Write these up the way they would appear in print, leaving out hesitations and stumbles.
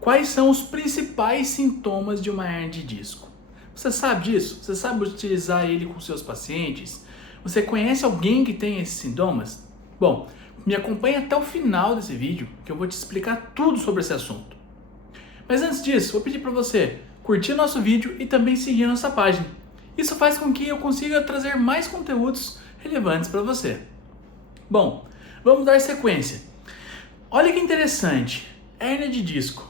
Quais são os principais sintomas de uma hernia de disco? Você sabe disso? Você sabe utilizar ele com seus pacientes? Você conhece alguém que tem esses sintomas? Bom, me acompanhe até o final desse vídeo que eu vou te explicar tudo sobre esse assunto. Mas antes disso, vou pedir para você curtir nosso vídeo e também seguir nossa página. Isso faz com que eu consiga trazer mais conteúdos relevantes para você. Bom, vamos dar sequência. Olha que interessante, hérnia de disco.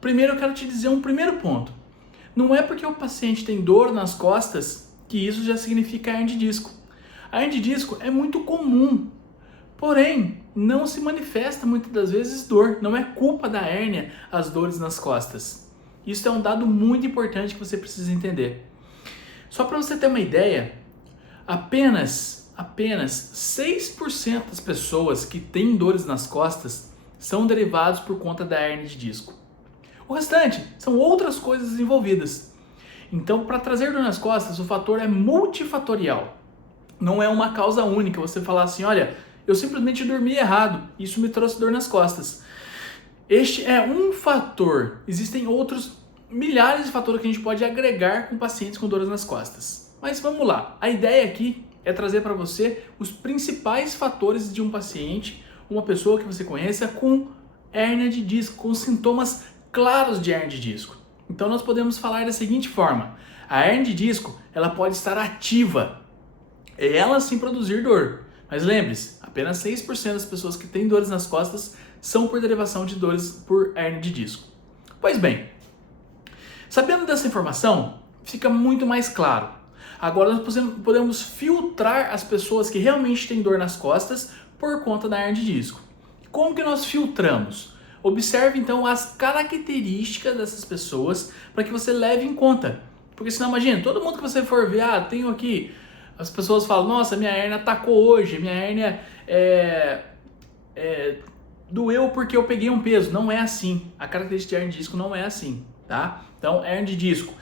Primeiro eu quero te dizer um primeiro ponto. Não é porque o paciente tem dor nas costas que isso já significa hérnia de disco. A hérnia de disco é muito comum, porém não se manifesta muitas das vezes dor. Não é culpa da hérnia as dores nas costas. Isso é um dado muito importante que você precisa entender. Só para você ter uma ideia, apenas 6% das pessoas que têm dores nas costas são derivados por conta da hérnia de disco. O restante são outras coisas envolvidas. Então, para trazer dor nas costas, o fator é multifatorial. Não é uma causa única. Você falar assim, olha, eu simplesmente dormi errado, isso me trouxe dor nas costas. Este é um fator. Existem outros milhares de fatores que a gente pode agregar com pacientes com dores nas costas. Mas vamos lá. A ideia aqui é trazer para você os principais fatores de um paciente, uma pessoa que você conheça com hérnia de disco, com sintomas claros de hérnia de disco. Então nós podemos falar da seguinte forma: a hérnia de disco ela pode estar ativa, ela sim produzir dor, mas lembre-se, apenas 6% das pessoas que têm dores nas costas são por derivação de dores por hérnia de disco. Pois bem, sabendo dessa informação, fica muito mais claro. Agora nós podemos filtrar as pessoas que realmente têm dor nas costas por conta da hérnia de disco. Como que nós filtramos? Observe então as características dessas pessoas para que você leve em conta. Porque senão imagina, todo mundo que você for ver, tenho aqui, as pessoas falam, nossa, minha hérnia atacou hoje, minha hérnia doeu porque eu peguei um peso. Não é assim, a característica de hérnia de disco não é assim, tá? Então, hérnia de disco,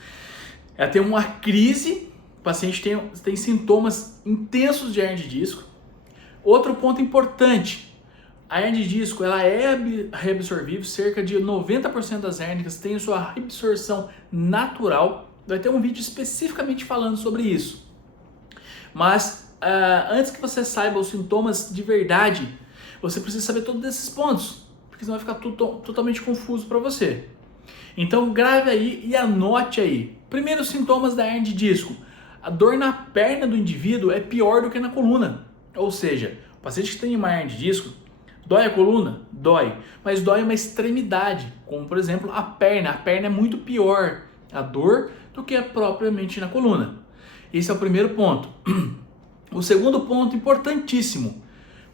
ela tem uma crise, o paciente tem sintomas intensos de hérnia de disco. Outro ponto importante, a hérnia de disco ela é reabsorvível, cerca de 90% das hérnias têm sua reabsorção natural. Vai ter um vídeo especificamente falando sobre isso. Mas antes que você saiba os sintomas de verdade, você precisa saber todos esses pontos, porque senão vai ficar tudo totalmente confuso para você. Então grave aí e anote aí. Primeiros sintomas da hérnia de disco. A dor na perna do indivíduo é pior do que na coluna. Ou seja, o paciente que tem uma hérnia de disco, dói a coluna? Dói. Mas dói uma extremidade, como por exemplo a perna. A perna é muito pior a dor do que propriamente na coluna. Esse é o primeiro ponto. O segundo ponto importantíssimo.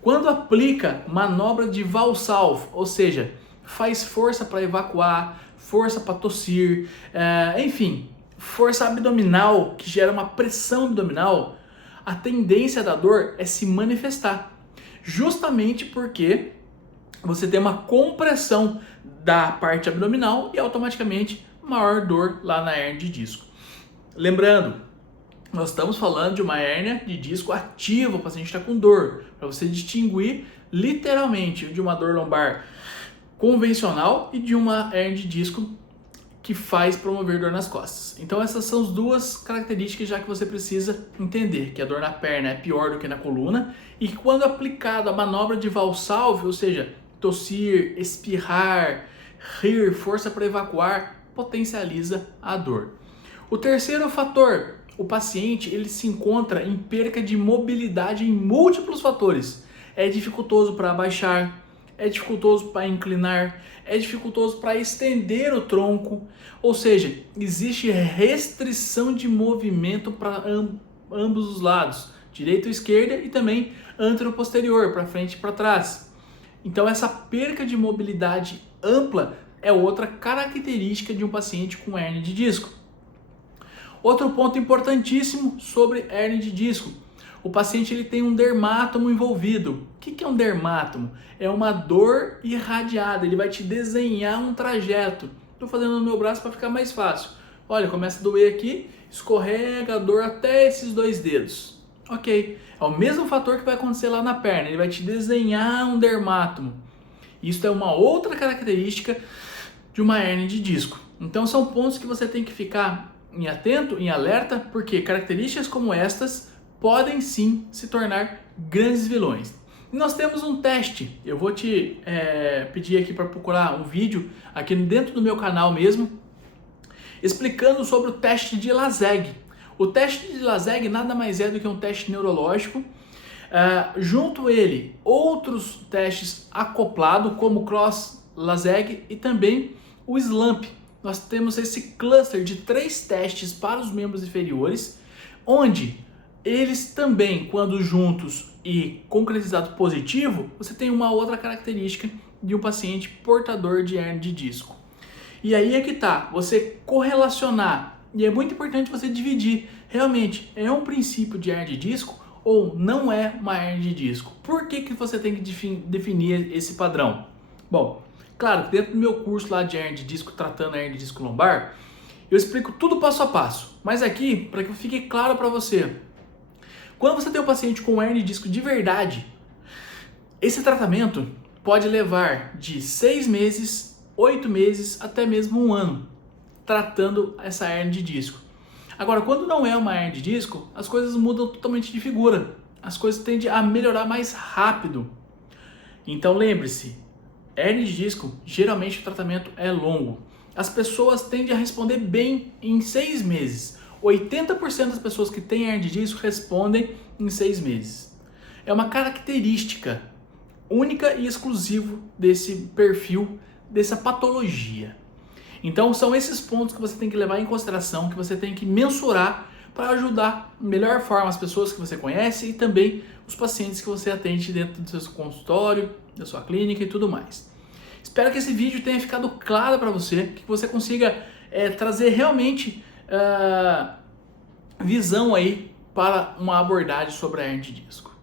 Quando aplica manobra de Valsalva, ou seja, faz força para evacuar, força para tossir, enfim, força abdominal que gera uma pressão abdominal, a tendência da dor é se manifestar. Justamente porque você tem uma compressão da parte abdominal e automaticamente maior dor lá na hérnia de disco. Lembrando, nós estamos falando de uma hérnia de disco ativa, o paciente está com dor, para você distinguir literalmente de uma dor lombar convencional e de uma hérnia de disco que faz promover dor nas costas. Então essas são as duas características já que você precisa entender, que a dor na perna é pior do que na coluna e que quando aplicado a manobra de Valsalva, ou seja, tossir, espirrar, rir, força para evacuar, potencializa a dor. O terceiro fator, o paciente ele se encontra em perca de mobilidade em múltiplos fatores. É dificultoso para abaixar, é dificultoso para inclinar, é dificultoso para estender o tronco, ou seja, existe restrição de movimento para ambos os lados, direita ou esquerda e também anteroposterior, para frente e para trás. Então essa perca de mobilidade ampla é outra característica de um paciente com hérnia de disco. Outro ponto importantíssimo sobre hérnia de disco. O paciente ele tem um dermátomo envolvido. O que é um dermátomo? É uma dor irradiada. Ele vai te desenhar um trajeto. Estou fazendo no meu braço para ficar mais fácil. Olha, começa a doer aqui, escorrega a dor até esses 2 dedos. Ok, é o mesmo fator que vai acontecer lá na perna. Ele vai te desenhar um dermátomo. Isso é uma outra característica de uma hérnia de disco. Então são pontos que você tem que ficar em atento, em alerta, porque características como estas podem sim se tornar grandes vilões. E nós temos um teste, eu vou te pedir aqui para procurar um vídeo aqui dentro do meu canal mesmo, explicando sobre o teste de Lasseg. O teste de Lasseg nada mais é do que um teste neurológico, junto ele outros testes acoplados como Cross-Lasseg e também o SLAMP. Nós temos esse cluster de 3 testes para os membros inferiores, onde eles também, quando juntos e concretizado positivo, você tem uma outra característica de um paciente portador de hérnia de disco. E aí é que tá, você correlacionar, e é muito importante você dividir, realmente é um princípio de hérnia de disco ou não é uma hérnia de disco? Por que que você tem que definir esse padrão? Bom, claro, dentro do meu curso lá de hérnia de disco, tratando a hérnia de disco lombar, eu explico tudo passo a passo, mas aqui, para que fique claro para você, quando você tem um paciente com hérnia de disco de verdade, esse tratamento pode levar de 6 meses, 8 meses, até mesmo 1 ano, tratando essa hérnia de disco. Agora, quando não é uma hérnia de disco, as coisas mudam totalmente de figura. As coisas tendem a melhorar mais rápido. Então lembre-se, hérnia de disco, geralmente o tratamento é longo. As pessoas tendem a responder bem em 6 meses. 80% das pessoas que têm hérnia de disco respondem em 6 meses. É uma característica única e exclusiva desse perfil, dessa patologia. Então são esses pontos que você tem que levar em consideração, que você tem que mensurar para ajudar de melhor forma as pessoas que você conhece e também os pacientes que você atende dentro do seu consultório, da sua clínica e tudo mais. Espero que esse vídeo tenha ficado claro para você, que você consiga trazer realmente visão aí para uma abordagem sobre a hérnia de disco.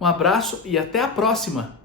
Um abraço e até a próxima!